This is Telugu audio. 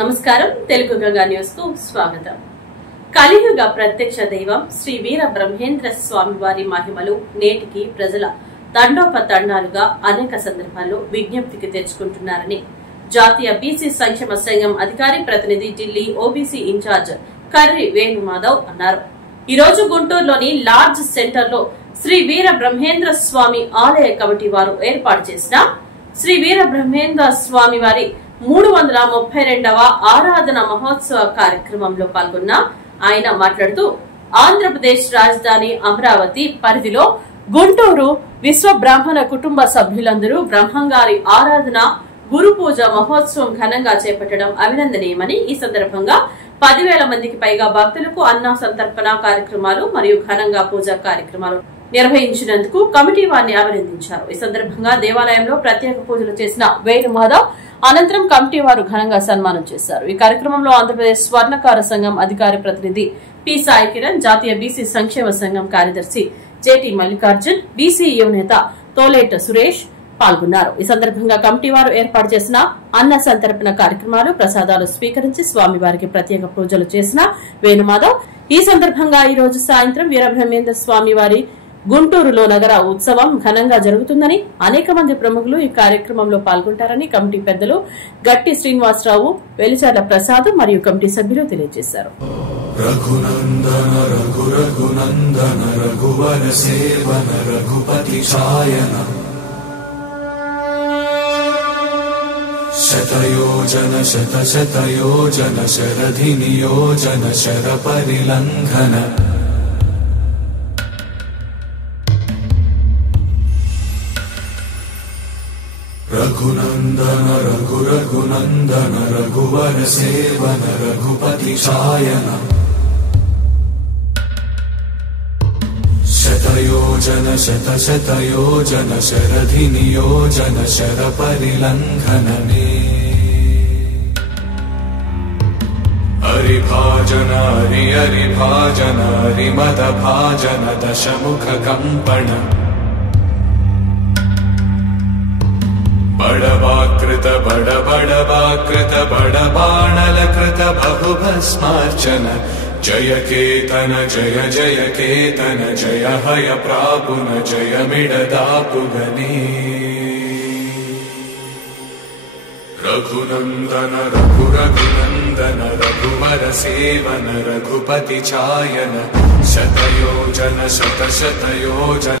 నమస్కారం తెలుగు గంగా న్యూస్ కు స్వాగతం. కలియుగ ప్రత్యక్ష దైవం శ్రీ వీర బ్రహ్మేంద్ర స్వామి వారి మహిమలు నేటికి ప్రజల తండోపతండాలుగా అనేక సందర్భాల్లో విజ్ఞప్తికి తెచ్చుకుంటున్నారని జాతీయ బీసీ సంక్షేమ సంఘం అధికారి ప్రతినిధి ఢిల్లీ ఓబీసీ ఇన్ఛార్జ్ కర్రి వేణుమాధవ్ అన్నారు. ఈ రోజు గుంటూరులోని లార్జ్ సెంటర్ లో శ్రీ వీర బ్రహ్మేంద్ర స్వామి ఆలయ కమిటీ వారు ఏర్పాటు చేసిన శ్రీ వీర బ్రహ్మేంద్ర స్వామి వారి 332వ ఆరాధన మహోత్సవ కార్యక్రమంలో పాల్గొన్న ఆయన మాట్లాడుతూ ఆంధ్రప్రదేశ్ రాజధాని అమరావతి పరిధిలో గుంటూరు విశ్వ బ్రాహ్మణ కుటుంబ సభ్యులందరూ బ్రహ్మంగారి ఆరాధన గురు పూజ మహోత్సవం ఘనంగా చేపట్టడం అభినందనీయమని, ఈ సందర్భంగా 10,000 మందికి పైగా భక్తులకు అన్న సంతర్పణ కార్యక్రమాలు మరియు ఘనంగా పూజా కార్యక్రమాలు నిర్వహించినందుకు కమిటీ వారిని అభినందించారు. ఈ సందర్భంగా దేవాలయంలో ప్రత్యేక పూజలు చేసిన వేణుమాధవ్ అనంతరం కమిటీ వారు ఘనంగా సన్మానం చేశారు. ఈ కార్యక్రమంలో ఆంధ్రప్రదేశ్ స్వర్ణకార సంఘం అధికారి ప్రతినిధి పి సాయి కిరణ్, జాతీయ బీసీ సంక్షేమ సంఘం కార్యదర్శి జేటీ మల్లికార్జున్, బీసీ యువనేత తోలేట సురేష్ పాల్గొన్నారు. ఈ సందర్భంగా కమిటీ వారు ఏర్పాటు చేసిన అన్న సంతర్పణ కార్యక్రమాలు, ప్రసాదాలు స్వీకరించి స్వామివారికి ప్రత్యేక పూజలు చేసిన వేణుమాధవ్ ఈ సందర్భంగా ఈ రోజు సాయంత్రం వీరబ్రహ్మేంద్ర స్వామి వారి గుంటూరులో నగర ఉత్సవం ఘనంగా జరుగుతుందని, అనేక మంది ప్రముఖులు ఈ కార్యక్రమంలో పాల్గొంటారని కమిటీ పెద్దలు గట్టి శ్రీనివాసరావు, వెలిచార్ల ప్రసాద్ మరియు కమిటీ సభ్యులు తెలియజేశారు. రఘునందన రఘు రఘునందన రఘువర సేవన రఘుపతి ఛాయన శతయోజన శత శతయోజన శరధి నియోజన శర పరిలంఘన రఘునందన రఘు రఘునందన రఘువర సేవన రఘుపతి ఛాయన శతయోజన శత శతయోజన శరధి నియోజన శర పరిలంఘననే హరిభాజన హరి హరిభాజన హరిమద భాజన దశముఖ కంపణ బడవాకృత బడబడవాకృత బడబాణలకృత బహుభస్మార్చన జయ కేతన జయ జయ కేతన జయ హయ ప్రాపున జయ మిడదాపుగనే రఘునందన రఘు రఘునందన రఘువర సేవన రఘుపతి ఛాయన శతయోజన శత శతయోజన